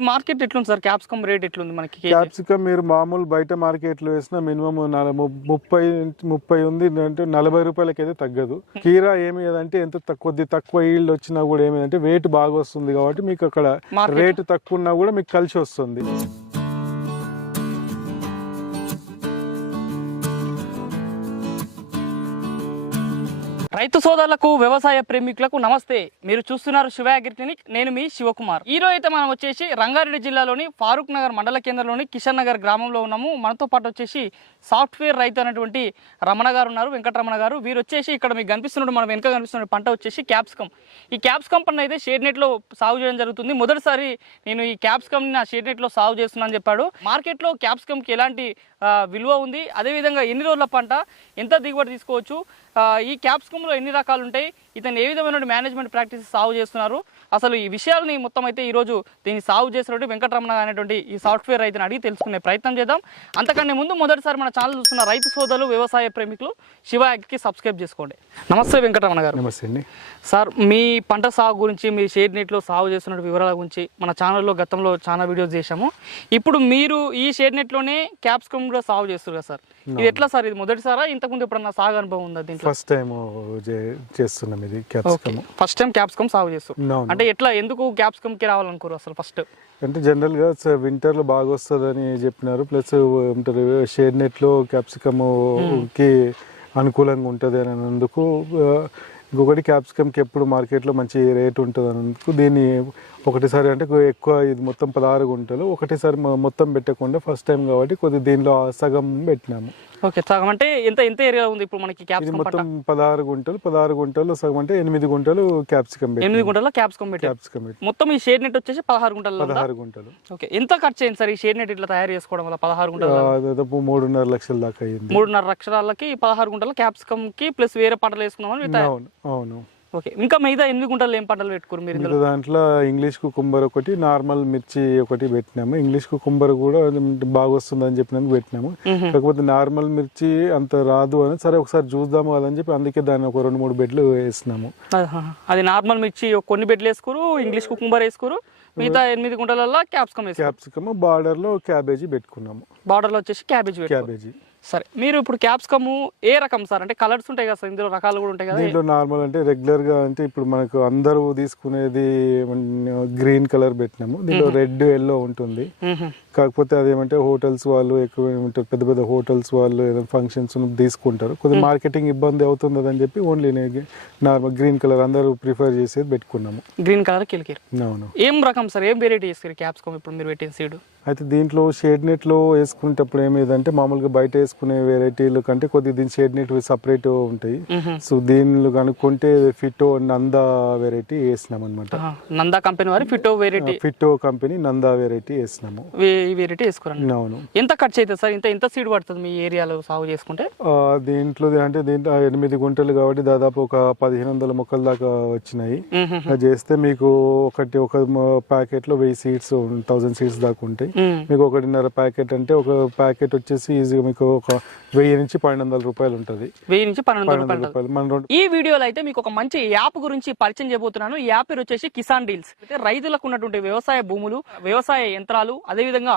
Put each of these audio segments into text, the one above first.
ఈ మార్కెట్ ఎట్లుంది sir capsicum rate ఎట్లుంది మనకి? క్యాప్సికమ్ మీరు మామూలు బయట మార్కెట్లో వేసిన మినిమం ముప్పై ముప్పై ఉంది అంటే నలభై రూపాయలకి అయితే తగ్గదు కీరా ఏమి అంటే ఎంత తక్కువ కొద్ది తక్కువ ఈల్డ్ వచ్చినా కూడా ఏమిదంటే వెయిట్ బాగా వస్తుంది కాబట్టి మీకు అక్కడ. రేటు తక్కువ ఉన్నా కూడా మీకు కలిసి వస్తుంది రైతు సోదరులకు వ్యవసాయ ప్రేమికులకు నమస్తే. మీరు చూస్తున్నారు శివ క్లినిక్. నేను మీ శివకుమార్. ఈ రోజు అయితే మనం వచ్చేసి రంగారెడ్డి జిల్లాలోని ఫారూక్ నగర్ మండల కేంద్రంలోని కిషన్ నగర్ గ్రామంలో ఉన్నాము. మనతో పాటు వచ్చేసి సాఫ్ట్వేర్ రైతు అనేటువంటి రమణ గారు ఉన్నారు వెంకటరమణ గారు. వీరు వచ్చేసి ఇక్కడ మీకు కనిపిస్తున్నాడు మనం వెనక కనిపిస్తున్న పంట వచ్చేసి క్యాప్సికమ్ ఈ క్యాప్సికమ్ పంట అయితే షేడ్ నెట్లో సాగు చేయడం జరుగుతుంది. మొదటిసారి నేను ఈ క్యాప్సికమ్ నా షేడ్ నెట్లో సాగు చేస్తున్నాను చెప్పాడు. మార్కెట్లో క్యాప్సికమ్కి ఎలాంటి విలువ ఉంది. అదేవిధంగా ఎన్ని రోజుల పంట ఎంత దిగుబడి తీసుకోవచ్చు? ఈ క్యాప్సికంలో ఎన్ని రకాలు ఉంటాయి ఇతను ఏ విధమైన మేనేజ్మెంట్ ప్రాక్టీస్ సాగు చేస్తున్నారు? అసలు ఈ విషయాలని మొత్తం అయితే ఈరోజు దీన్ని సాగు చేసినటువంటి వెంకటరమణ అనేటువంటి ఈ సాఫ్ట్వేర్ రైతుని అడిగి తెలుసుకునే ప్రయత్నం చేద్దాం. అంతకంటే ముందు మొదటిసారి మన ఛానల్ చూస్తున్న రైతు సోదరులు వ్యవసాయ ప్రేమికులు శివ యాగ్కి సబ్స్క్రైబ్ చేసుకోండి. నమస్తే వెంకటరమణ గారు. నమస్తే అండి. సార్ మీ పంట సాగు గురించి మీ షేడ్ నెట్లో సాగు చేస్తున్న వివరాల గురించి మన ఛానల్లో గతంలో చాలా వీడియోస్ చేశాము. ఇప్పుడు మీరు ఈ షేడ్ నెట్లోనే క్యాప్సికమ్ కూడా సాగు చేస్తారు కదా సార్. ఇది ఎట్లా సార్? ఇది మొదటిసారా? ఇంతకుముందు ఎప్పుడన్నా సాగు అనుభవం ఉందా దీంట్లో? ఫస్ట్ టైం చేస్తున్నాం ఇది క్యాప్సికమ్ ఫస్ట్ టైం క్యాప్సికమ్ సాగు అవును. అంటే ఎట్లా ఎందుకు క్యాప్సికమ్కి రావాలనుకోరు అసలు ఫస్ట్ అంటే జనరల్గా వింటర్లో బాగా వస్తుందని చెప్పినారు. ప్లస్ ఏమంటారు షేడ్ నెట్లో క్యాప్సికమ్కి అనుకూలంగా ఉంటుంది అని అన్నందుకు ఇంకొకటి క్యాప్సికమ్కి ఎప్పుడు మార్కెట్లో మంచి రేట్ ఉంటుంది అన్నందుకు దీన్ని ఒకటిసారి అంటే ఎక్కువ ఇది మొత్తం పదహారు గుంటలు ఒకటేసారి మొత్తం పెట్టకుండా ఫస్ట్ టైం కాబట్టి కొద్ది దీనిలో సగం పెట్టినాము. ఓకే సగం అంటే ఎంత ఎంత ఏరియా ఉంది ఇప్పుడు మనకి ఇది క్యాప్సికమ్ పంట. మొత్తం పదహారు గుంటలు పదహారు గుంటలు సగం అంటే ఎనిమిది గుంటలు క్యాప్సికమ్ ఎనిమిది గుంటల్లో క్యాప్సికమ్ పెట్టి క్యాప్సికమ్ పెట్టి మొత్తం ఈ షేడ్ నెట్ వచ్చేసి పదహారు గుంటల్లో ఉందా? పదహారు గుంటలు. ఓకే ఎంత ఖర్చు అయింది సార్ ఈ షేడ్ నెట్ ఇట్లా తయారు చేసుకోవడం వల్ల పదహారు ఆ, గుంటలు దాదాపు మూడున్నర లక్షల దాకా అయింది. మూడున్నర అక్షరాలకి పదహారు గుంటల క్యాప్సికమ్కి ప్లస్ వేరే పంటలు వేసుకున్నామని అవును అవును. ఓకే. ఇంకా మిగతా ఎనిమిది గుంటలు ఏం పంటలు పెట్టుకోరు మీరు దాంట్లో ఇంగ్లీష్ కుకుంబర్ ఒకటి నార్మల్ మిర్చి ఒకటి పెట్టినాము. ఇంగ్లీష్ కుకుంబర్ కూడా బాగా వస్తుందని చెప్పినందుకు పెట్టినాము. కాకపోతే నార్మల్ మిర్చి అంత రాదు అని సరే ఒకసారి చూద్దాము కదని చెప్పి అందుకే దాన్ని ఒక రెండు మూడు బెడ్లు వేసినాము. అది నార్మల్ మిర్చి కొన్ని బెడ్లు వేసుకోరు ఇంగ్లీష్ కుకుంబర్ వేసుకోరు మిగతా ఎనిమిది గుంటలలో క్యాప్సికమ్ క్యాప్సికమ్ బార్డర్లో క్యాబేజీ పెట్టుకున్నాము. బార్డర్లో వచ్చేసి క్యాబేజ్ క్యాబేజీ. సరే మీరు ఇప్పుడు క్యాప్సికమ్ ఏ రకం సార్? అంటే కలర్స్ ఉంటాయి కదా సార్ ఇందులో రకాలు కూడా ఉంటాయి కదా? దీంట్లో నార్మల్ అంటే రెగ్యులర్గా అంటే ఇప్పుడు మనకు అందరూ తీసుకునేది గ్రీన్ కలర్ పెట్టినాము. దీంట్లో రెడ్ ఎల్లో ఉంటుంది. కాకపోతే అదేమంటే హోటల్స్ వాళ్ళు ఎక్కువ ఏమంటారు పెద్ద పెద్ద హోటల్స్ వాళ్ళు ఏదైనా ఫంక్షన్స్ తీసుకుంటారు. కొద్దిగా మార్కెటింగ్ ఇబ్బంది అవుతుంది అని చెప్పి ఓన్లీ నార్మల్ గ్రీన్ కలర్ అందరూ ప్రిఫర్ చేసేది పెట్టుకున్నాము. గ్రీన్ కలర్ కిలికిరు అవును. ఏం రకం సార్? ఏం వెరైటీ వేస్తారు క్యాప్సికమ్ ఇప్పుడు మీరు పెట్టిన సీడ్ అయితే దీంట్లో షేడ్ నెట్లో వేసుకునేటప్పుడు ఏమైందంటే మామూలుగా బయట వేసుకునే వెరైటీలు కంటే కొద్దిగా దీని షేడ్ నెట్ సపరేట్ ఉంటాయి. సో దీనిలో కనుక్కుంటే ఫిటో నందా వెరైటీ వేసినాం అనమాట నందా కంపెనీ వారి Fito variety Fito company Nanda variety వేసినాము. వెరైటీ వేసుకోరండి. అవును. ఎంత ఖర్చు అవుతుంది సార్? ఇంత ఎంత సీడ్ పడుతుంది మీ ఏరియాలో సాగు చేసుకుంటే? దీంట్లో అంటే దీంట్లో ఎనిమిది గుంటలు కాబట్టి దాదాపు ఒక పదిహేను వందల మొక్కల దాకా వచ్చినాయి. చేస్తే మీకు ఒకటి ఒక ప్యాకెట్లో వెయ్యి సీడ్స్ థౌసండ్ సీడ్స్ దాకా ఉంటాయి. మీకు ఒకటిన్నర ప్యాకెట్ అంటే ఒక ప్యాకెట్ వచ్చేసి ఈజీగా మీకు ఒక వెయ్యి నుంచి పన్నెండు వందల రూపాయలు ఉంటుంది. వెయ్యి నుంచి పన్నెండు వందల రూపాయలు మన రెండు ఈ వీడియోలో అయితే మీకు ఒక మంచి యాప్ గురించి పరిచయం చేయబోతున్నాను. ఈ యాప్ పేరు వచ్చేసి కిసాన్ డీల్స్. అయితే రైతులకు ఉన్నటువంటి వ్యవసాయ భూములు వ్యవసాయ యంత్రాలు అదేవిధంగా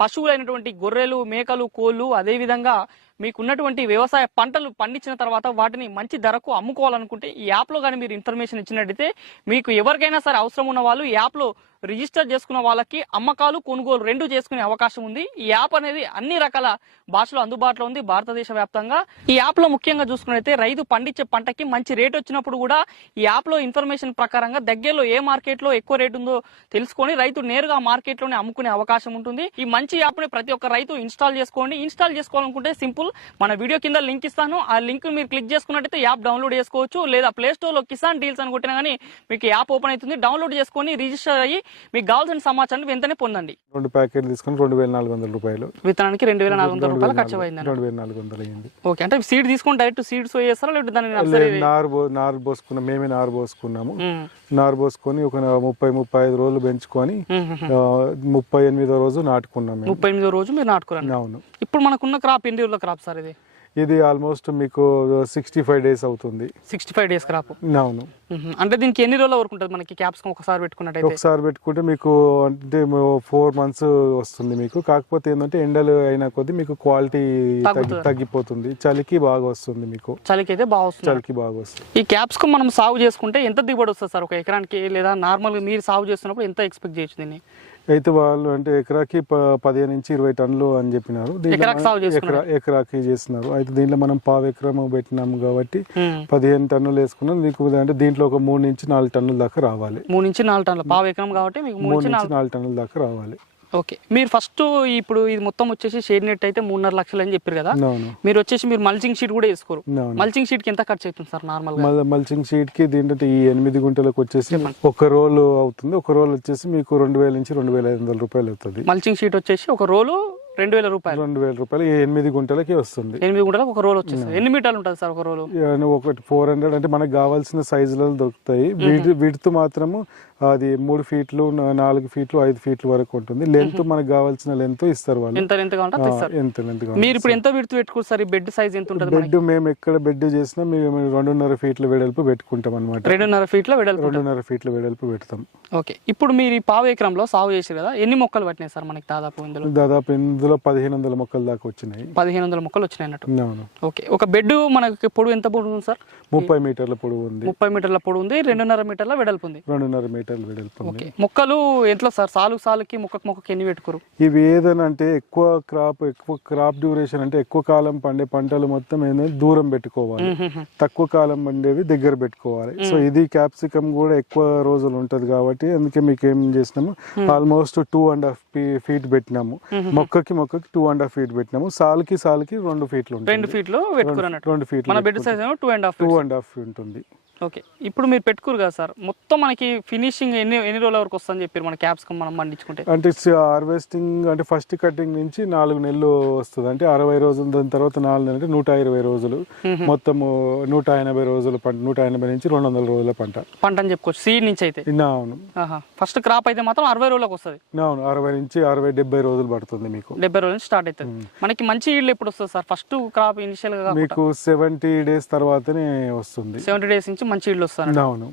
పశువులైనటువంటి గొర్రెలు మేకలు కోళ్ళు అదేవిధంగా మీకున్నటువంటి వ్యవసాయ పంటలు పండించిన తర్వాత వాటిని మంచి ధరకు అమ్ముకోవాలనుకుంటే ఈ యాప్లో కానీ మీరు ఇన్ఫర్మేషన్ ఇచ్చినట్టయితే మీకు ఎవరికైనా సరే అవసరం ఉన్న వాళ్ళు ఈ యాప్లో రిజిస్టర్ చేసుకున్న వాళ్ళకి అమ్మకాలు కొనుగోలు రెండు చేసుకునే అవకాశం ఉంది. ఈ యాప్ అనేది అన్ని రకాల భాషలు అందుబాటులో ఉంది భారతదేశ వ్యాప్తంగా. ఈ యాప్లో ముఖ్యంగా చూసుకున్నైతే రైతు పండించే పంటకి మంచి రేట్ వచ్చినప్పుడు కూడా ఈ యాప్లో ఇన్ఫర్మేషన్ ప్రకారంగా దగ్గరలో ఏ మార్కెట్లో ఎక్కువ రేట్ ఉందో తెలుసుకొని రైతు నేరుగా మార్కెట్లోనే అమ్ముకునే అవకాశం ఉంటుంది. ఈ మంచి యాప్ని ప్రతి ఒక్క రైతు ఇన్స్టాల్ చేసుకోండి. ఇన్స్టాల్ చేసుకోవాలనుకుంటే సింపుల్ మన వీడియో కింద లింక్ ఇస్తాను. ఆ లింక్ మీరు క్లిక్ చేసుకున్నట్టయితే యాప్ డౌన్లోడ్ చేసుకోవచ్చు. లేదా ప్లే స్టోర్లో కిసాన్ డీల్స్ అని కొట్టినా కానీ మీకు యాప్ ఓపెన్ అవుతుంది. డౌన్లోడ్ చేసుకొని రిజిస్టర్ అయ్యి మీకు కావాల్సిన సమాచారాన్ని వెంటనే పొందండి. రెండు ప్యాకెట్ తీసుకుని రెండు వేల నాలుగు వందల రూపాయలు. విత్తనానికి రెండు వేల నాలుగు వందల రూపాయలు ఖర్చు అయిందండి. రెండు వేల నాలుగు వందలు అయింది. ఓకే అంటే సీడ్ తీసుకొని డైరెక్ట్ సీడ్స్ వేస్తారా లేకపోతే దాన్ని నారు నారు పోసుకున్నాం. మేమే నారు పోసుకున్నాము. నారు పోసుకొని ఒక ముప్పై ముప్పై ఐదు రోజులు పెంచుకొని ముప్పై ఎనిమిదో రోజు నాటుకున్నాం ముప్పై ఎనిమిదో రోజు మీరు నాటుకురండి. అవును. ఇప్పుడు మనకున్న క్రాప్ ఎన్ని రోజుల క్రాప్ సార్ ఇది? ఇది ఆల్మోస్ట్ మీకు సిక్స్టీ ఫైవ్ డేస్ అవుతుంది. సిక్స్టీ ఫైవ్ డేస్ క్రాప్ అవును అంటే దీనికి ఎన్ని రోజుల వరకు ఉంటుంది? మనకి క్యాప్సికం ఒకసారి పెట్టుకున్నట్టయితే? ఒకసారి పెట్టుకుంటే మీకు అంటే ఫోర్ మంత్స్ వస్తుంది మీకు. కాకపోతే ఏంటంటే ఎండలు అయినా కొద్దీ మీకు క్వాలిటీ. తగ్గిపోతుంది. చలికి బాగా వస్తుంది మీకు. చలికి అయితే బాగా వస్తుంది. చలికి బాగా వస్తుంది. ఈ క్యాప్సికం మనం సాగు చేసుకుంటే ఎంత దిగుబడి వస్తుంది సార్? ఒక ఎకరానికి లేదా నార్మల్గా మీరు సాగు చేస్తున్నప్పుడు ఎంత ఎక్స్పెక్ట్ చేయొచ్చు దీన్ని? అయితే వాళ్ళు అంటే ఎకరాకి పదిహేను నుంచి ఇరవై టన్నులు అని చెప్పినారు. ఎకరా ఎకరాకి చేస్తున్నారు. అయితే దీంట్లో మనం పావు ఎకరం పెట్టినాము కాబట్టి. పదిహేను టన్నులు వేసుకున్నాం. మీకు అంటే దీంట్లో ఒక మూడు నుంచి నాలుగు టన్నుల దాకా రావాలి. మూడు నుంచి నాలుగు టన్నులు. పావు ఎకరం కాబట్టి మూడు నుంచి నాలుగు టన్నుల దాకా రావాలి. ఓకే. మీరు ఫస్ట్ ఇప్పుడు ఇది మొత్తం వచ్చేసి షేడ్ నెట్ అయితే మూడున్నర లక్షలు అని చెప్పారు కదా. మీరు వచ్చేసి మీరు మల్చింగ్ షీట్ కూడా వేసుకోరు. మల్చింగ్ షీట్కి ఎంత ఖర్చు అవుతుంది సార్ నార్మల్ మల్చింగ్ షీట్కి దీంట్లో ఈ ఎనిమిది గుంటలకు వచ్చేసి ఒక రోల్ అవుతుంది. ఒక రోల్ వచ్చేసి మీకు రెండు వేల నుంచి రెండు వేల ఐదు వందల రూపాయలు అవుతుంది. మల్చింగ్ షీట్ వచ్చేసి ఒక రోలు రెండు వేల రూపాయలు. రెండు వేల రూపాయలు ఎనిమిది గుంటలకి వస్తుంది. ఎనిమిది గుంటలకు ఒక రోల్ వచ్చేస్తుంది. ఎన్ని మీటర్లు ఉంటుంది సార్ ఒక రోలు? ఒకటి ఫోర్ హండ్రెడ్ అంటే మనకు కావాల్సిన సైజులలో దొరుకుతాయి. వీటి వీటితో మాత్రము అది మూడు ఫీట్లు నాలుగు ఫీట్లు ఐదు ఫీట్ల వరకు ఉంటుంది. లెంత్ మనకు కావాల్సిన లెంత్ ఇస్తారు వాళ్ళు. ఎంత ఇస్తారు. ఎంత లెంత్ మీరు ఇప్పుడు ఎంత విడుతు పెట్టుకోరు సార్? బెడ్ సైజ్ ఎంత ఉంటుంది బెడ్ మేము ఎక్కడ బెడ్ చేసినా మేము రెండున్నర ఫీట్ల వెడల్పు పెట్టుకుంటాం అనమాట రెండున్నర ఫీట్ల వెడల్పు. రెండున్నర ఫీట్ల వెడల్పు పెడతాం. ఓకే. ఇప్పుడు మీరు ఈ పావు ఎకరంలో సాగు చేసారు కదా ఎన్ని మొక్కలు పట్టినాయి సార్ మనకి దాదాపు ఇందులో? దాదాపు ఇందులో పదిహేను వందల మొక్కల దాకా వచ్చినాయి. పదిహేను వందల మొక్కలు వచ్చినాయి అన్నట్టు ఓకే. ఒక బెడ్ మనకి పొడవు ఎంత పొడవు ఉంది సార్? ముప్పై మీటర్ల పొడవు ఉంది. ముప్పై మీటర్ల పొడవు ఉంది రెండున్నర మీటర్ల వెడల్పు ఉంది. రెండున్నర మీటర్ల వెడల్పు ఉంది. మొక్కలు ఎంట్లో సార్? సాలు సాలుకి మొక్కకు మొక్కకి ఎన్ని పెట్టుకోరు? ఇవి ఏదైనా అంటే ఎక్కువ క్రాప్ ఎక్కువ క్రాప్ డ్యూరేషన్ అంటే ఎక్కువ కాలం పండే పంటలు మొత్తం ఏంటంటే దూరం పెట్టుకోవాలి. తక్కువ కాలం పండేవి దగ్గర పెట్టుకోవాలి. సో ఇది క్యాప్సికమ్ కూడా ఎక్కువ రోజులు ఉంటది కాబట్టి అందుకే మీకు ఏం చేసినాము? Almost two and half feet పెట్టినాము. మొక్కకి మొక్కకి టూ అండ్ హాఫ్ ఫీట్ పెట్టినాము. సాల్కి సాల్కి రెండు ఫీట్లు రెండు ఫీట్లు రెండు ఫీట్లు మన బెడ్ సైజ్ ఏమో two and half two and half ఉంటుంది. ఓకే. ఇప్పుడు మీరు పెట్టుకోరు కదా సార్ మొత్తం మనకి ఫినిషింగ్ ఎన్ని ఎన్ని రోజుల వరకు వస్తుందని చెప్పారు మన క్యాప్సికమ్ మనం పండించుకుంటే? అంటే హార్వెస్టింగ్ అంటే ఫస్ట్ కటింగ్ నుంచి నాలుగు నెలలు వస్తుంది. అంటే అరవై రోజులు దాని తర్వాత నాలుగు నెలలు అంటే నూట ఇరవై రోజులు. మొత్తము నూట ఎనభై రోజుల పంట నూట ఎనభై నుంచి రెండు వందల రోజుల పంట. పంట అని చెప్పుకోవచ్చు. సీడ్ నుంచి అయితే? అవును. ఫస్ట్ క్రాప్ అయితే మాత్రం అరవై రోజులకు వస్తుంది. అవును. అరవై నుంచి అరవై డెబ్బై రోజులు పడుతుంది మీకు. డెబ్బై రోజుల నుంచి స్టార్ట్ అవుతుంది. మనకి మంచి ఈల్డ్ ఎప్పుడు వస్తుంది సార్? ఫస్ట్ క్రాప్ ఇనిషియల్గా మీకు సెవెంటీ డేస్ తర్వాతనే వస్తుంది. సెవెంటీ డేస్ నుంచి మంచి ఈల్డ్ వస్తుంది నా అవును.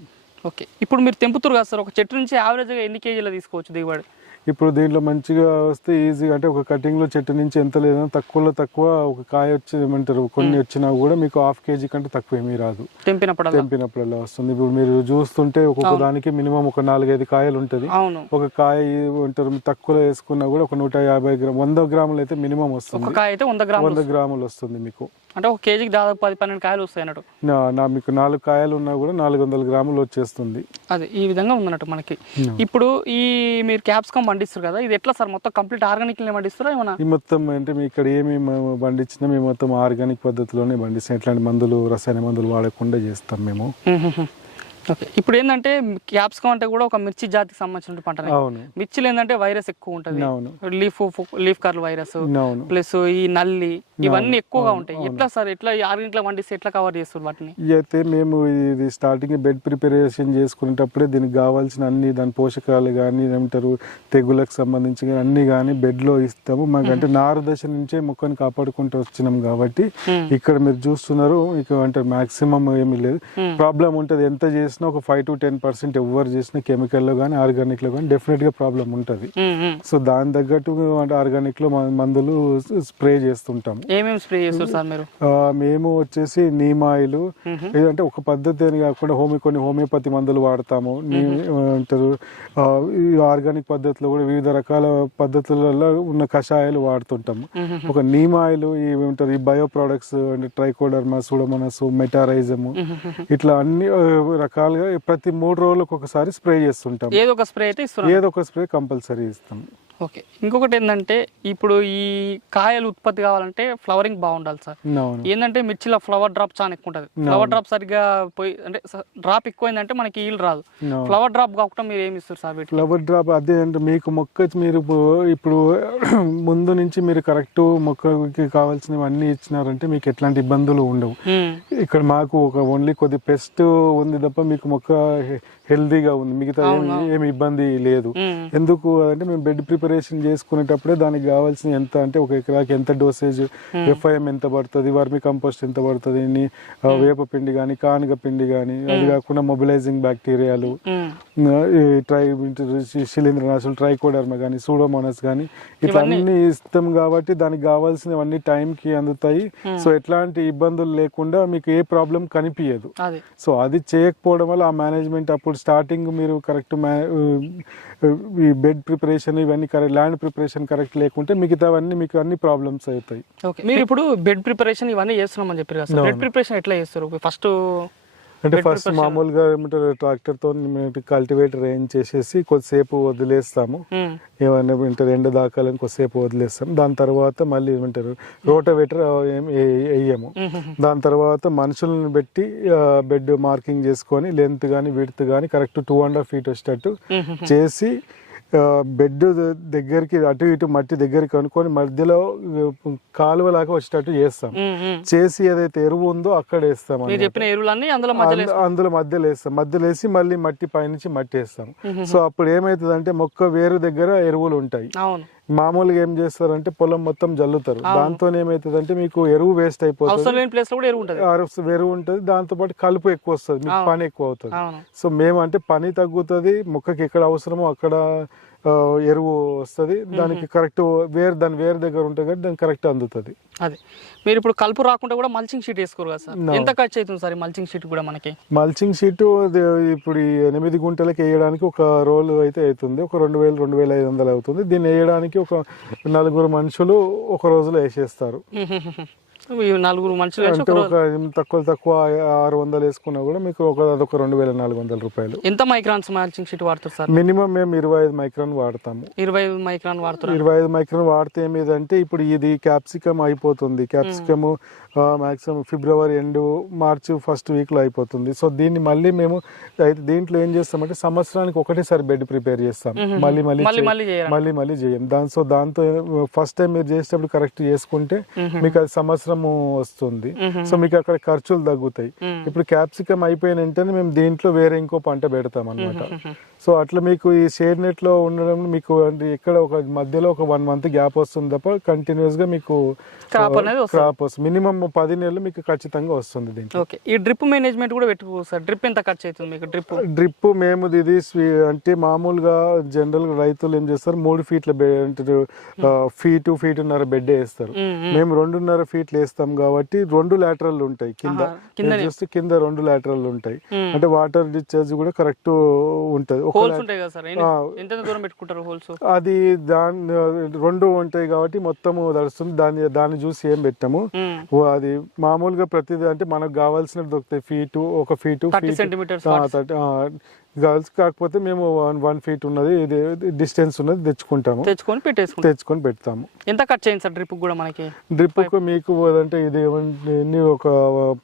ఓకే. ఇప్పుడు మీరు తెంపుతురు కదా సార్ ఒక చెట్టు నుంచి యావరేజ్గా ఎన్ని కేజీలు తీసుకోవచ్చు దిగుబడి? ఇప్పుడు దీంట్లో మంచిగా వస్తే ఈజీగా అంటే ఒక కటింగ్లో చెట్టు నుంచి ఎంత లేదన్నా తక్కువలో తక్కువ ఒక కాయ వచ్చి ఏమంటారు కొన్ని వచ్చినా కూడా మీకు హాఫ్ కేజీ కంటే తక్కువ ఏమీ రాదు. తెంపినప్పుడు తెంపినప్పుడల్లా వస్తుంది. ఇప్పుడు మీరు చూస్తుంటే ఒక్కొక్క దానికి మినిమం ఒక నాలుగైదు కాయలు ఉంటది. ఒక కాయ ఉంటారు తక్కువలో వేసుకున్నా కూడా ఒక నూట యాభై గ్రామ్ వంద గ్రాములు అయితే మినిమం వస్తుంది. వంద గ్రాములు వస్తుంది మీకు. అంటే ఒక కేజీకి దాదాపు పది పన్నెండు కాయలు వస్తాయి అన్నట్టు. నా మీకు నాలుగు కాయలు ఉన్నా కూడా నాలుగు వందల గ్రాములు వచ్చేస్తుంది. అదే ఈ విధంగా ఉందన్నట్టు మనకి. ఇప్పుడు ఈ మీరు క్యాప్సికమ్ పండిస్తారు కదా ఇది ఎట్లా సార్? మొత్తం కంప్లీట్ ఆర్గానిక్ పండిస్తారా ఏమన్నా? ఈ మొత్తం అంటే మీ ఇక్కడ ఏమేమి పండించినా మేము మొత్తం ఆర్గానిక్ పద్ధతిలోనే పండిస్తాం. ఎట్లాంటి మందులు రసాయన మందులు వాడకుండా చేస్తాం మేము. ఓకే. ఇప్పుడు ఏంటంటే క్యాప్సికమ్ అంటే కూడా ఒక మిర్చి జాతికి సంబంధించిన అవును. మిర్చిలో ఏంటంటే వైరస్ ఎక్కువ ఉంటుంది leaf leaf curl virus plus ఈ నల్లి ఇవన్నీ ఎక్కువగా ఉంటాయి. ఎట్లా సార్? ఎట్లా ఆర్గానిక్లో పండిస్తే ఎట్లా కవర్ చేస్తారు వాటిని? అయితే మేము ఇది స్టార్టింగ్ బెడ్ ప్రిపరేషన్ చేసుకునేటప్పుడే దీనికి కావాల్సిన అన్ని దాని పోషకాలు కానీ ఏమంటారు తెగులకు సంబంధించి అన్ని కానీ బెడ్లో ఇస్తాము. మాకంటే నారు దశ నుంచే మొక్కని కాపాడుకుంటూ వచ్చినాం కాబట్టి ఇక్కడ మీరు చూస్తున్నారు. ఇక అంటే మాక్సిమం ఏమీ లేదు. ప్రాబ్లం ఉంటుంది ఎంత చేసినా ఒక ఫైవ్ టు టెన్ పర్సెంట్ ఎవరు చేసినా కెమికల్లో కానీ ఆర్గానిక్లో కానీ డెఫినెట్గా ప్రాబ్లం ఉంటుంది. సో దాని తగ్గట్టు అంటే ఆర్గానిక్లో మందులు స్ప్రే చేస్తుంటాం ఏమేమి స్ప్రే చేస్తారు సార్ మీరు? మేము వచ్చేసి నీమ్ ఆయిల్ ఏదంటే ఒక పద్ధతి అని కాకుండా హోమి కొన్ని హోమియోపతి మందులు వాడతాము. అంటారు ఆర్గానిక్ పద్ధతిలో కూడా వివిధ రకాల పద్ధతులలో ఉన్న కషాయాలు వాడుతుంటాము. ఒక నీమ్ ఆయిల్ ఏమంటారు ఈ బయో ప్రొడక్ట్స్ అంటే ట్రైకోడర్మా సూడోమోనాస్ మెటారైజము ఇట్లా అన్ని ఆ, రకాలుగా ప్రతి మూడు రోజులకు ఒకసారి స్ప్రే చేస్తుంటాం. ఏదో ఒక స్ప్రే అయితే ఏదో ఒక స్ప్రే కంపల్సరీ ఇస్తాం. ఓకే. ఇంకొకటి ఏంటంటే ఇప్పుడు ఈ కాయలు ఉత్పత్తి కావాలంటే ఫ్లవరింగ్ బాగుండాలి సార్. ఏంటంటే మిర్చిలో ఫ్లవర్ డ్రాప్ చాలా ఎక్కువ ఉంటుంది. ఫ్లవర్ డ్రాప్ సరిగ్గా పోయి అంటే డ్రాప్ ఎక్కువైందంటే మనకి ఈల్ రాదు. ఫ్లవర్ డ్రాప్ కాకుండా మీరు ఏమి ఇస్తారు సార్ ఫ్లవర్ డ్రాప్ అదే అంటే మీకు మొక్క మీరు ఇప్పుడు- ముందు నుంచి మీరు కరెక్ట్ మొక్కకి కావాల్సినవి అన్ని ఇచ్చినారంటే మీకు ఎట్లాంటి ఇబ్బందులు ఉండవు. ఇక్కడ మాకు ఒక ఓన్లీ కొద్ది పెస్ట్ ఉంది తప్ప మీకు మొక్క హెల్దీగా ఉంది. మిగతా ఏమి ఇబ్బంది లేదు. ఎందుకు అంటే మేము బెడ్ ప్రిపరేషన్ చేసుకునేటప్పుడే దానికి కావాల్సిన ఎంత అంటే ఒక ఎకరాకి ఎంత డోసేజ్ ఎఫ్ఐఎం ఎంత పడుతుంది వర్మి కంపోస్ట్ ఎంత పడుతుంది వేప పిండి కానీ కానుగ పిండి కానీ అది కాకుండా మొబిలైజింగ్ బ్యాక్టీరియాలు ట్రై శిలీంద్రనాశులు ట్రైకోడర్మ కానీ సూడోమోనస్ కానీ ఇట్లా అన్ని ఇస్తాం కాబట్టి దానికి కావాల్సినవన్నీ టైంకి అందుతాయి. సో ఎట్లాంటి ఇబ్బందులు లేకుండా మీకు ఏ ప్రాబ్లం కనిపించదు సో అది చేయకపోవడం వల్ల ఆ మేనేజ్మెంట్ అప్పుడు స్టార్టింగ్ మీరు కరెక్ట్ ఈ బెడ్ ప్రిపరేషన్ ఇవన్నీ కరెక్ట్ ల్యాండ్ ప్రిపరేషన్ కరెక్ట్ లేకుంటే మిగతావన్నీ మీకు అన్ని ప్రాబ్లమ్స్ అవుతాయి. ఓకే మీరు ఇప్పుడు బెడ్ ప్రిపరేషన్ ఇవన్నీ చేస్తున్నామని చెప్పారు కదా బెడ్ ప్రిపరేషన్ ఎట్లా చేస్తారు? ఫస్ట్ అంటే ఫస్ట్ మామూలుగా ఏమంటారు ట్రాక్టర్తో కల్టివేటర్ ఏం చేసేసి కొద్దిసేపు వదిలేస్తాము. ఏమైనా ఏమంటారు ఎండ దాకాలని కొద్దిసేపు వదిలేస్తాం దాని తర్వాత మళ్ళీ ఏమంటారు రోటవేటర్ వేయము. దాని తర్వాత మనుషులను పెట్టి బెడ్ మార్కింగ్ చేసుకొని లెంత్ కానీ విడ్త్ కానీ correct two and half feet వచ్చేటట్టు చేసి బెడ్ దగ్గరికి అటు ఇటు మట్టి దగ్గరికి అనుకొని మధ్యలో కాలువలాగా వచ్చేటట్టు చేస్తాం. చేసి ఏదైతే ఎరువు ఉందో అక్కడ వేస్తాం అందులో మధ్యలో వేస్తాం. మధ్యలో వేసి మళ్ళీ మట్టి పైనుంచి మట్టి వేస్తాం. సో అప్పుడు ఏమైతుంది అంటే మొక్క వేరు దగ్గర ఎరువులు ఉంటాయి. మామూలుగా ఏం చేస్తారంటే పొలం మొత్తం జల్లుతారు. దాంతో ఏమైతుంది అంటే మీకు ఎరువు వేస్ట్ అయిపోతుంది. ఎరువు ఉంటుంది. దాంతో పాటు కలుపు ఎక్కువ వస్తుంది. మీకు పని ఎక్కువ అవుతుంది. సో మేము అంటే పని తగ్గుతుంది. మొక్కకి ఎక్కడ అవసరమో అక్కడ ఎరువు వస్తుంది. దానికి కరెక్ట్ వేరు దాని వేరు దగ్గర ఉంటుంది కాబట్టి దానికి కరెక్ట్ అందుతుంది. అది. మీరు ఇప్పుడు కలుపు రాకుండా కూడా మల్చింగ్ షీట్ వేసుకోరు కదా సార్? ఎంత ఖర్చు అవుతుంది సార్ మల్చింగ్ షీట్ కూడా మనకి? మల్చింగ్ షీట్ ఇప్పుడు ఎనిమిది గుంటలకి వేయడానికి ఒక రోల్ అయితే అవుతుంది. ఒక రెండు వేలు రెండు వేల ఐదు వందలు అవుతుంది. దీన్ని వేయడానికి ఒక నలుగురు మనుషులు ఒక రోజులో వేసేస్తారు. నలుగురు మనుషులు అంటే ఒక తక్కువ తక్కువ ఆరు వందలు వేసుకున్నా కూడా మీకు ఒక అదొక రెండు వేల నాలుగు వందల రూపాయలు. ఎంత మైక్రాన్స్ మల్చింగ్ షీట్ వాడుతారు సార్? మినిమం మేము ఇరవై ఐదు మైక్రాన్ వాడతాము. ఇరవై ఐదు మైక్రాన్ వాడుతున్నారు ఇరవై ఐదు మైక్రాన్ వాడితే ఏమిదంటే ఇప్పుడు ఇది క్యాప్సికమ్ అయిపోతుంది. క్యాప్సికమ్ మాక్సిమం ఫిబ్రవరి ఎండ్ మార్చి ఫస్ట్ వీక్లో అయిపోతుంది. సో దీన్ని మళ్ళీ మేము అయితే దీంట్లో ఏం చేస్తామంటే సంవత్సరానికి ఒకటేసారి బెడ్ ప్రిపేర్ చేస్తాం. మళ్ళీ మళ్ళీ మళ్ళీ మళ్ళీ చేయం దాని సో దాంతో ఫస్ట్ టైం మీరు చేసేటప్పుడు కరెక్ట్ చేసుకుంటే మీకు అది సంవత్సరము వస్తుంది. సో మీకు అక్కడ ఖర్చులు తగ్గుతాయి. ఇప్పుడు క్యాప్సికమ్ అయిపోయిన వెంటనే మేము దీంట్లో వేరే ఇంకో పంట పెడతాం అనమాట సో అట్లా మీకు ఈ షేడ్ నెట్లో ఉండడం మీకు అంటే ఇక్కడ ఒక మధ్యలో ఒక వన్ మంత్ గ్యాప్ వస్తుంది తప్ప కంటిన్యూస్గా మీకు క్రాప్ అనేది వస్తుంది. మినిమం పది నెలలు మీకు ఖచ్చితంగా వస్తుంది దీంట్లో. ఓకే ఈ డ్రిప్ మేనేజ్మెంట్ కూడా పెట్టుకో సార్. డ్రిప్ ఎంత ఖర్చు అవుతుంది మీకు డ్రిప్ డ్రిప్ మేము ఇది అంటే మామూలుగా జనరల్గా రైతులు ఏం చేస్తారు? మూడు ఫీట్ల ఫీటు ఫీటున్నర బెడ్ వేస్తారు. మేము రెండున్నర ఫీట్లు వేస్తాం కాబట్టి రెండు లాటరల్ ఉంటాయి కింద. చూస్తే కింద రెండు లాటరల్ ఉంటాయి. అంటే వాటర్ డిశ్చార్జ్ కూడా కరెక్ట్ ఉంటది. హోల్స్ ఉంటాయి కదా సార్. ఎంత దూరం పెట్టుకుంటారు హోల్స్? అది దాని రెండు ఉంటాయి కాబట్టి మొత్తము తడుస్తుంది దాన్ని దాన్ని చూసి ఏం పెట్టాము. అది మామూలుగా ప్రతిదీ అంటే మనకు కావాల్సినవి దొరుకుతాయి. ఫీటు ఒక ఫీటు సెంటీమీటర్స్ గర్ల్స్ కాకపోతే మేము వన్ వన్ ఫీట్ ఉన్నది ఇది డిస్టెన్స్ ఉన్నది తెచ్చుకుంటాము. తెచ్చుకొని పెట్టేసుకుంటాం. తెచ్చుకొని పెడతాము. ఎంత ఖర్చు అయింది సార్ డ్రిప్ కూడా మనకి? డ్రిప్ మీకు అంటే ఇది ఏమంటే ఎన్ని ఒక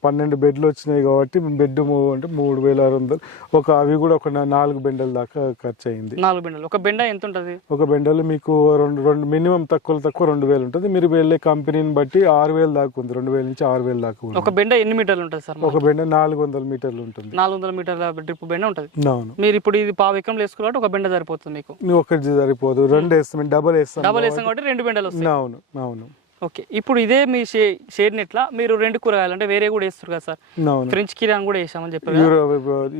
పన్నెండు బెడ్లు వచ్చినాయి కాబట్టి బెడ్ అంటే మూడు వేల ఆరు వందలు. ఒక అవి కూడా ఒక నాలుగు బెండల దాకా ఖర్చు అయింది. నాలుగు బెండలు. ఒక బెండ ఎంత ఉంటుంది? ఒక బెండలు మీకు రెండు రెండు మినిమం తక్కువ తక్కువ రెండు వేలు ఉంటుంది. మీరు వెళ్ళే కంపెనీని బట్టి ఆరు వేలు దాకా ఉంది. రెండు వేల నుంచి ఆరు వేలు దాకా ఉంది. ఒక బెండ ఎన్ని మీటర్లు ఉంటుంది సార్ ఒక బెండ నాలుగు వందల మీటర్లు ఉంటుంది. నాలుగు వందల మీటర్ల డ్రిప్ బెండ ఉంటుంది. అవును. మీరు ఇప్పుడు ఇది పావు ఎకరం వేసుకోవాలి ఒక బెండ సరిపోతుంది మీకు. నువ్వు ఒకటి సరిపోదు. రెండు వేస్తాం డబల్ వేస్తాం డబల్ వేసాం కాబట్టి రెండు బెండలు వస్తాయి. అవును అవును. ఓకే ఇప్పుడు ఇదే మీ షే షేడ్ నెట్లా మీరు రెండు కూరగాయలు అంటే వేరే కూడా వేస్తారు కదా సార్? ఫ్రెంచ్ కిరాన్ కూడా వేసామని చెప్పారు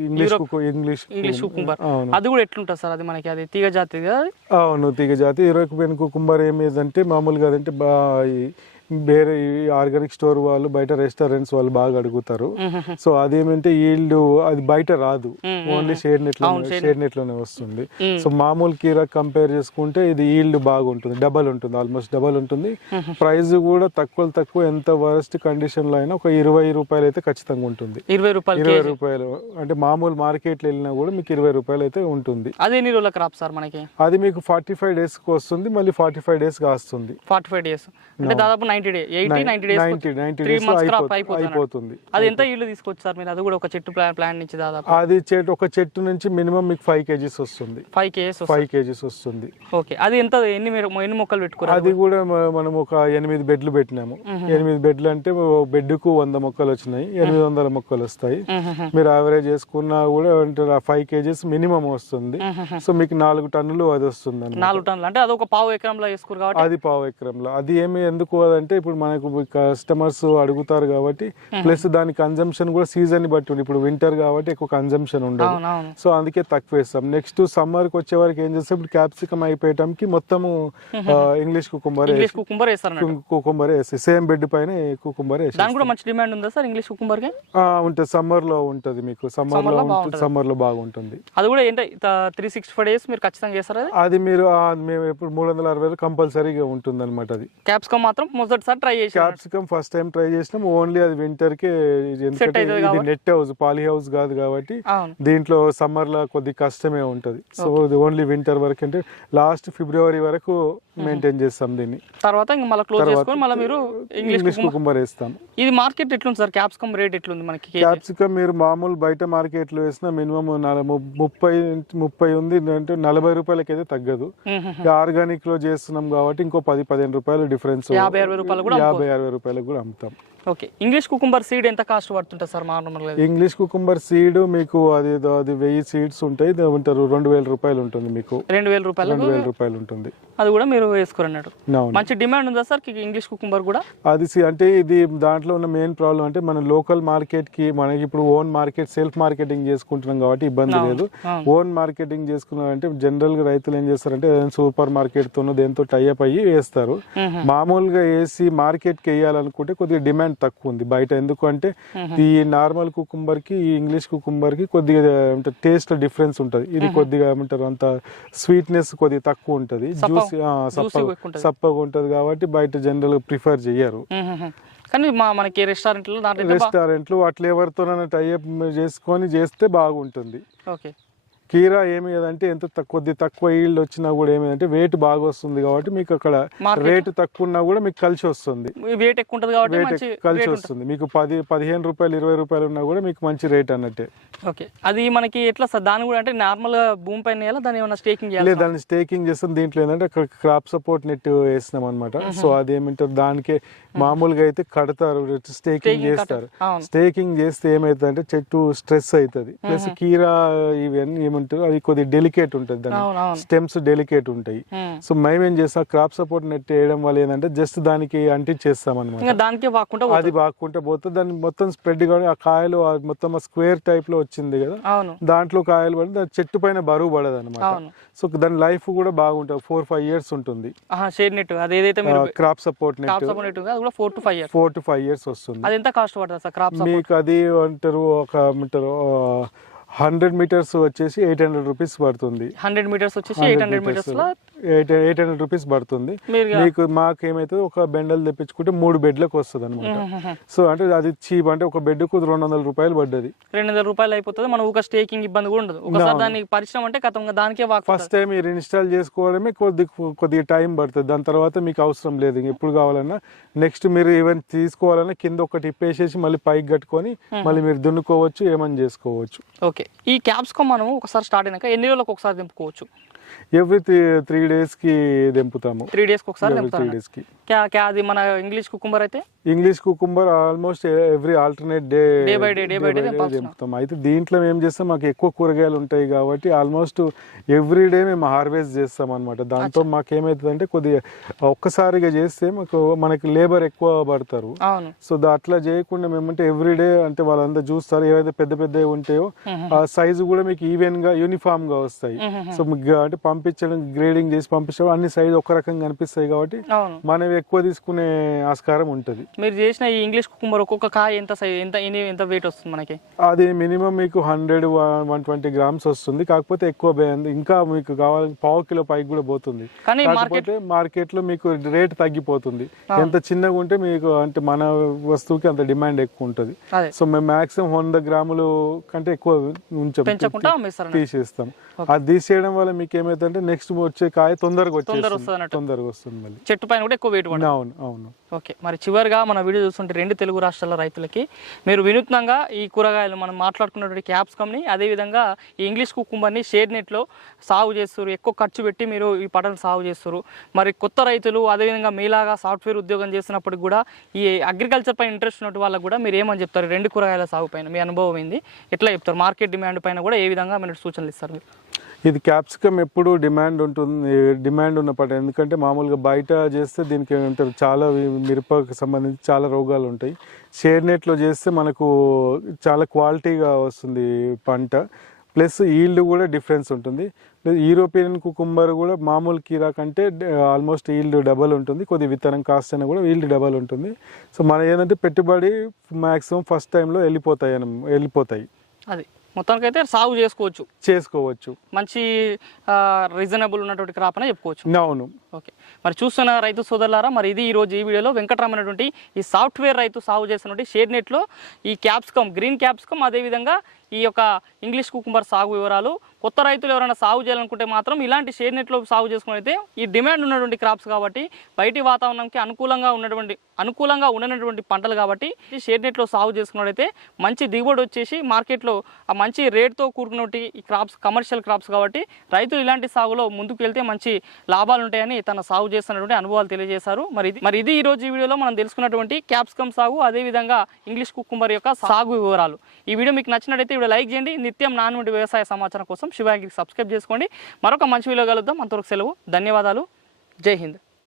ఇంగ్లీష్ ఇంగ్లీష్ కుకుంబర్ అది కూడా ఎట్లుంటుంది సార్? అది మనకి అది తీగ జాతి? అవును తీగ జాతి. పెన్ కుకుంబర్ ఏమేదంటే మామూలుగా అదంటే బా ఈ వేరే ఆర్గానిక్ స్టోర్ వాళ్ళు బయట రెస్టారెంట్స్ వాళ్ళు బాగా అడుగుతారు. సో అదేమంటే ఈల్డ్ అది బయట రాదు. ఓన్లీ షేడ్ నెట్లో షేడ్ నెట్. లోనే వస్తుంది. సో మామూలు కీరా కంపేర్ చేసుకుంటే ఇది ఈల్డ్ బాగుంటుంది డబల్ ఉంటుంది ఆల్మోస్ట్ డబల్ ఉంటుంది. ప్రైస్ కూడా తక్కువ తక్కువ ఎంత వరస్ట్ కండిషన్లో అయినా ఒక ఇరవై రూపాయలు అయితే ఖచ్చితంగా ఉంటుంది. ఇరవై రూపాయలు ఇరవై రూపాయలు అంటే మామూలు మార్కెట్లో వెళ్ళినా కూడా మీకు ఇరవై రూపాయలు అయితే ఉంటుంది. అది ఎన్ని రోజుల క్రాప్ సార్ మనకి? అది మీకు ఫార్టీ ఫైవ్ డేస్కి వస్తుంది మళ్ళీ ఫార్టీ ఫైవ్ డేస్ కాస్తుంది. Forty five days. అంటే దాదాపు ninety day eighty ninety days three months crop అయిపోతుంది అది ఎంత ఈల్డ్ తీసుకోవచ్చు సార్ మీరు? అది కూడా ఒక చెట్టు ప్లాన్ ప్లాన్ నుంచి దాదాపు. అది చెట్టు ఒక చెట్టు నుంచి మినిమం మీకు ఫైవ్ కేజీస్ వస్తుంది. ఫైవ్ కేఎస్ ఫైవ్ కేజీస్ వస్తుంది. ఓకే. అది ఎంత ఎన్ని మీరు ఎన్ని మొక్కలు పెట్టుకున్నారు? అది కూడా మనం ఒక ఎనిమిది బెడ్లు పెట్టినాము. ఎనిమిది బెడ్లు అంటే బెడ్కు వంద మొక్కలు వచ్చినాయి. ఎనిమిది వందల మొక్కలు వస్తాయి. మీరు యావరేజ్ చేసుకున్నా కూడా ఫైవ్ కేజీస్ మినిమం వస్తుంది. సో మీకు నాలుగు టన్నులు అది వస్తుంది. నాలుగు టన్నులు. అంటే అది ఒక పావు ఎకరంలో వేసుకోరు కాబట్టి. అది పావు ఎకరంలో. అది ఏమి ఎందుకు అంటే ఇప్పుడు మనకు కస్టమర్స్ అడుగుతారు కాబట్టి ప్లస్ దాని కన్జంప్షన్ కూడా సీజన్ బట్టి ఉంది. ఇప్పుడు వింటర్ కాబట్టి ఎక్కువ కన్జంప్షన్ ఉండదు. సో అందుకే తక్కువ వేస్తాం. నెక్స్ట్ సమ్మర్కి వచ్చే వరకు ఏం చేస్తాం? ఇప్పుడు క్యాప్సికమ్ అయిపోయటానికి మొత్తము ఇంగ్లీష్ కుకుంబర్ కుకుంబర్ వేసి సేమ్ బెడ్ పైన కుకుంబర్ వేసి మంచి డిమాండ్ ఉందా సార్ ఇంగ్లీష్ కుకుంబర్ ఉంటుంది. సమ్మర్లో ఉంటది మీకు. సమ్మర్లో సమ్మర్లో బాగుంటుంది. అది కూడా ఏంటి త్రీ సిక్స్టీ ఫైవ్ డేస్ మీరు ఖచ్చితంగా చేస్తారు అది? మీరు మేము ఇప్పుడు మూడు వందల అరవై కంపల్సరీగా ఉంటుంది అనమాట అది. క్యాప్సికమ్ మాత్రం మొదటిసారి ట్రై చేసి క్యాప్సికమ్ ఫస్ట్ టైం ట్రై చేసినాం. ఓన్లీ అది వింటర్కి ఇది ఎందుకంటే. నెట్ హౌస్ పాలీ హౌస్ కాదు కాబట్టి దీంట్లో సమ్మర్లో కొద్ది కష్టమే ఉంటది. సో ఇది ఓన్లీ వింటర్ వరకు అంటే లాస్ట్ ఫిబ్రవరి వరకు మెయింటైన్ చేస్తాం దీన్ని. తర్వాత ఇంకా మళ్ళీ క్లోజ్ చేసుకొని మళ్ళీ మీరు ఇంగ్లీష్ కుకుంబర్ వేస్తాం ఇది మార్కెట్ ఎట్లుంది సార్? క్యాప్సికమ్ రేట్ ఎట్లుంది మనకి? క్యాప్సికమ్ మీరు మామూలు బయట మార్కెట్లో వేసిన మినిమం ముప్పై ముప్పై ఉంది అంటే నలభై రూపాయలకి అయితే తగ్గదు. ఆర్గానిక్లో చేస్తున్నాం కాబట్టి ఇంకో పది పదిహేను రూపాయలు డిఫరెన్స్ రూపాయలు కూడా యాభై అరవై రూపాయలకు కూడా అమ్ముతాం. ఓకే. ఇంగ్లీష్ కుకుంబర్ సీడ్ ఎంత కాస్ట్ పడుతుంటుంది సార్ నార్మల్గా ఇంగ్లీష్ కుకుంబర్ సీడ్ మీకు అది అది వెయ్యి సీడ్స్ ఉంటాయి. ఉంటారు రెండు వేల రూపాయలు ఉంటుంది మీకు. రెండు వేల రూపాయలు? రెండు వేల రూపాయలు ఉంటుంది. అది కూడా మీరు వేసుకోరన్నట్టు అవును. మంచి డిమాండ్ ఉందా సార్ ఇంగ్లీష్ కుకుంబర్ కూడా? అది అంటే ఇది దాంట్లో ఉన్న మెయిన్ ప్రాబ్లం అంటే మన లోకల్ మార్కెట్కి మనకి ఇప్పుడు ఓన్ మార్కెట్ సెల్ఫ్ మార్కెటింగ్ చేసుకుంటున్నాం కాబట్టి ఇబ్బంది లేదు. ఓన్ మార్కెటింగ్ చేసుకున్నారంటే జనరల్గా రైతులు ఏం చేస్తారంటే సూపర్ మార్కెట్ తోనో దేంతో టైఅప్ అయ్యి వేస్తారు. మ్మ్. మామూలుగా వేసి మార్కెట్కి వేయాలనుకుంటే కొద్దిగా డిమాండ్ తక్కువ ఉంది. బయట ఎందుకంటే ఈ నార్మల్ కుకుంబర్కి ఈ ఇంగ్లీష్ కుకుంబర్కి కొద్దిగా టేస్ట్ డిఫరెన్స్ ఉంటది. ఇది కొద్దిగా ఏమంటారు అంత స్వీట్నెస్ కొద్దిగా తక్కువ ఉంటది. జ్యూస్ సప్పగా ఉంటది. కాబట్టి బయట జనరల్ ప్రిఫర్ చెయ్యరు. మ్మ్. కానీ మా మనకి రెస్టారెంట్లో రెస్టారెంట్లు అట్లా ఎవరితోనైనా టైఅప్ చేసుకొని చేస్తే బాగుంటుంది. ఓకే. కీరా ఏమి అంటే ఎంత తక్కువ- కొద్ది తక్కువ ఈల్డ్ వచ్చినా కూడా ఏమిదంటే వెయిట్ బాగా వస్తుంది కాబట్టి మీకు అక్కడ రేటు తక్కువ ఉన్నా కూడా మీకు కలిసి వస్తుంది. వెయిట్ ఎక్కువ ఉంటుంది కాబట్టి కలిసి వస్తుంది. మీకు పది పదిహేను రూపాయలు ఇరవై రూపాయలు ఉన్నా కూడా మీకు మంచి రేట్ అన్నట్టే. ఓకే అది మనకి ఎట్లా సార్? దాని కూడా అంటే నార్మల్గా భూమి పైన దాన్ని ఏమైనా స్టేకింగ్ లేదు దాన్ని స్టేకింగ్ చేస్తాం. దీంట్లో ఏంటంటే అక్కడ క్రాప్ సపోర్ట్ నెట్ వేసినాం అనమాట సో అది ఏమంటారు? దానికే మామూలుగా అయితే కడతారు స్టేకింగ్ చేస్తారు. స్టేకింగ్ చేస్తే ఏమైతుంది అంటే చెట్టు స్ట్రెస్ అవుతుంది. ప్లస్ కీరా ఇవన్నీ ఏమంటారు అది కొద్దిగా డెలికేట్ ఉంటుంది దాని స్టెమ్స్ డెలికేట్ ఉంటాయి. సో మేము ఏం చేస్తాం క్రాప్ సపోర్ట్ నెట్ వేయడం వల్ల ఏంటంటే జస్ట్ దానికి అంటించేస్తాం అనమాట వాక్కుంటా అది బాగుంటే పోతే దాన్ని మొత్తం స్ప్రెడ్ కానీ ఆ కాయలు ఆ మొత్తం స్క్వేర్ టైప్లో వచ్చింది కదా. దాంట్లో కాయలు పడి దాని చెట్టు పైన బరువు పడదు అనమాట సో దాని లైఫ్ కూడా బాగుంటుంది. ఫోర్ ఫైవ్ ఇయర్స్ ఉంటుంది. క్రాప్ సపోర్ట్ నెట్ కూడా four to five years four to five years వస్తుంది. అది ఎంత కాస్ట్ పడుతుంది సార్? క్రాప్ మీకు అది అంటారు ఒక అంటారు హండ్రెడ్ మీటర్స్ వచ్చేసి ఎయిట్ హండ్రెడ్ రూపీస్ పడుతుంది. హండ్రెడ్ మీటర్స్ వచ్చేసి eight hundred meters eight eight hundred rupees పడుతుంది. మీకు మాకు ఏమైతే ఒక బెండల్ తెప్పించుకుంటే మూడు బెడ్లకు వస్తుంది అనమాట సో అంటే అది చీప్ అంటే ఒక బెడ్కు రెండు వందల రూపాయలు పడ్డది. రెండు వందల రూపాయలు అయిపోతుంది మనం ఒక స్టేకింగ్ ఇబ్బంది కూడా ఉండదు. ఒకసారి దాన్ని పరిశ్రమ అంటే కథం దానికే ఫస్ట్ టైం మీరు ఇన్స్టాల్ చేసుకోవడమే కొద్ది కొద్దిగా టైం పడుతుంది. దాని తర్వాత మీకు అవసరం లేదు ఎప్పుడు కావాలన్నా. నెక్స్ట్ మీరు ఈవెన్ తీసుకోవాలన్నా కింద ఒకటి ఇప్పేసేసి మళ్ళీ పైకి కట్టుకొని మళ్ళీ మీరు దున్నుకోవచ్చు ఏమని చేసుకోవచ్చు. ఓకే. ఈ క్యాప్సికమ్ మనం ఒకసారి స్టార్ట్ అయినాక ఎన్ని రోజులకు ఒకసారి దింపుకోవచ్చు? ఎవ్రీ త్రీ డేస్కి దింపుతాము. త్రీ ఒకసారి త్రీ డేస్కి. క్యా అది మన ఇంగ్లీష్ కుకుంబర్ అయితే? English cucumber almost every alternate day by day, day by day దింపాల్సిన. దింపుతాం. అయితే దీంట్లో ఏం చేస్తాం మాకు ఎక్కువ కూరగాయలు ఉంటాయి కాబట్టి ఆల్మోస్ట్ ఎవ్రీ డే మేము హార్వెస్ట్ చేస్తాం అనమాట దాంతో మాకు ఏమవుతుందంటే కొద్దిగా ఒక్కసారిగా చేస్తే మాకు మనకి లేబర్ ఎక్కువ పడతారు. సో అట్లా చేయకుండా మేమంటే ఎవ్రీ డే అంటే వాళ్ళందరూ చూస్తారు ఏవైతే పెద్ద పెద్దవి ఉంటాయో ఆ సైజు కూడా మీకు ఈవెన్గా యూనిఫామ్గా వస్తాయి సో మీకు అంటే పంపించడం గ్రేడింగ్ చేసి పంపించడం అన్ని సైజు ఒక రకంగా కనిపిస్తాయి కాబట్టి మనం ఎక్కువ తీసుకునే ఆస్కారం ఉంటది. మీరు చేసిన ఈ ఇంగ్లీష్ కుకుంబర్ ఒక్కొక్క కాయ ఎంత సైజ్ ఎంత ఎంత వెయిట్ వస్తుంది మనకి? అది మినిమం మీకు హండ్రెడ్ వన్ ట్వంటీ గ్రామ్స్ వస్తుంది. కాకపోతే ఎక్కువ ఇంకా మీకు కావాలి పావు కిలో పైకి కూడా పోతుంది. కానీ మార్కెట్ కాకపోతే మార్కెట్లో మీకు రేట్ తగ్గిపోతుంది. ఎంత చిన్నగా ఉంటే మీకు అంటే మన వస్తువుకి అంత డిమాండ్ ఎక్కువ ఉంటుంది. సో మేము మాక్సిమం వంద గ్రాములు కంటే ఎక్కువ ఉంచాం తీసేస్తాం. అది తీసేయడం వల్ల మీకు ఏమైతే నెక్స్ట్ వచ్చే కాయ తొందరగా తొందర వచ్చేస్తుంది. తొందరగా వస్తుంది మళ్ళీ. చెట్టు పైన కూడా ఎక్కువ వెయిట్ అవును అవును. ఓకే మరి చివరిగా మన వీడియో చూస్తుంటే రెండు తెలుగు రాష్ట్రాల రైతులకి మీరు వినూత్నంగా ఈ కూరగాయలు మనం మాట్లాడుకున్నటువంటి క్యాప్సికమ్ని అదేవిధంగా ఈ ఇంగ్లీష్ కుకుంబర్ని షేడ్ నెట్లో సాగు చేస్తారు ఎక్కువ ఖర్చు పెట్టి మీరు ఈ పంటను సాగు చేస్తారు మరి కొత్త రైతులు అదేవిధంగా మీలాగా సాఫ్ట్వేర్ ఉద్యోగం చేస్తున్నప్పటికి కూడా ఈ అగ్రికల్చర్ పైన ఇంట్రెస్ట్ ఉన్న వాళ్ళకి కూడా మీరు ఏమని చెప్తారు? రెండు కూరగాయల సాగు పైన మీ అనుభవం ఏంది? ఎట్లా చెప్తారు? మార్కెట్ డిమాండ్ పైన కూడా ఏ విధంగా మీరు సూచనలు ఇస్తారు? మీరు ఇది క్యాప్సికమ్ ఎప్పుడు డిమాండ్ ఉంటుంది డిమాండ్ ఉన్న పంట. ఎందుకంటే మామూలుగా బయట చేస్తే దీనికి ఏమంటారు చాలా మిరపకు సంబంధించి చాలా రోగాలు ఉంటాయి. షేర్ నెట్లో చేస్తే మనకు చాలా క్వాలిటీగా వస్తుంది పంట. ప్లస్ ఈల్డ్ కూడా డిఫరెన్స్ ఉంటుంది. యూరోపియన్ కుకుంబర్ కూడా మామూలు కీరా కంటే ఆల్మోస్ట్ ఈల్డ్ డబల్ ఉంటుంది. కొద్ది విత్తనం కాస్ట్ అయినా కూడా ఈల్డ్ డబల్ ఉంటుంది. సో మన ఏంటంటే పెట్టుబడి మ్యాక్సిమం ఫస్ట్ టైంలో వెళ్ళిపోతాయి వెళ్ళిపోతాయి. అది. మొత్తానికి అయితే సాగు చేసుకోవచ్చు. చేసుకోవచ్చు. మంచి రీజనబుల్ ఉన్నటువంటి క్రాప్ అనే చెప్పుకోవచ్చు. అవును. ఓకే. మరి చూస్తున్న రైతు సోదరులారా మరి ఇది ఈ రోజు ఈ వీడియోలో వెంకటరామనేటువంటి ఈ సాఫ్ట్వేర్ రైతు సాగు చేస్తున్నటువంటి షేడ్ నెట్లో ఈ క్యాప్సికమ్ గ్రీన్ క్యాప్సికమ్ అదేవిధంగా ఈ యొక్క ఇంగ్లీష్ కుకుంబర్ సాగు వివరాలు. కొత్త రైతులు ఎవరైనా సాగు చేయాలనుకుంటే మాత్రం ఇలాంటి షేడ్ నెట్లో సాగు చేసుకునైతే ఈ డిమాండ్ ఉన్నటువంటి క్రాప్స్ కాబట్టి బయటి వాతావరణంకి అనుకూలంగా ఉన్నటువంటి అనుకూలంగా ఉండనటువంటి పంటలు కాబట్టి ఈ షేడ్ నెట్లో సాగు చేసుకున్నట్టయితే మంచి దిగుబడి వచ్చేసి మార్కెట్లో ఆ మంచి రేట్తో కూడుకున్నటువంటి ఈ క్రాప్స్ కమర్షియల్ క్రాప్స్ కాబట్టి రైతులు ఇలాంటి సాగులో ముందుకు వెళ్తే మంచి లాభాలు ఉంటాయని తన సాగు చేస్తున్నటువంటి అనుభవాలు తెలియజేశారు. మరి ఇది మరి ఇది ఈ రోజు ఈ వీడియోలో మనం తెలుసుకున్నటువంటి క్యాప్సికమ్ సాగు అదేవిధంగా ఇంగ్లీష్ కుకుంబర్ యొక్క సాగు వివరాలు. ఈ వీడియో మీకు నచ్చినట్టయితే వీడియో లైక్ చేయండి. నిత్యం నాన్వంటి వ్యవసాయ సమాచారం కోసం శివాగిరికి సబ్స్క్రైబ్ చేసుకోండి. మరొక మంచి వీడియో కలుద్దాం. అంతవరకు సెలవు. ధన్యవాదాలు. జై హింద్.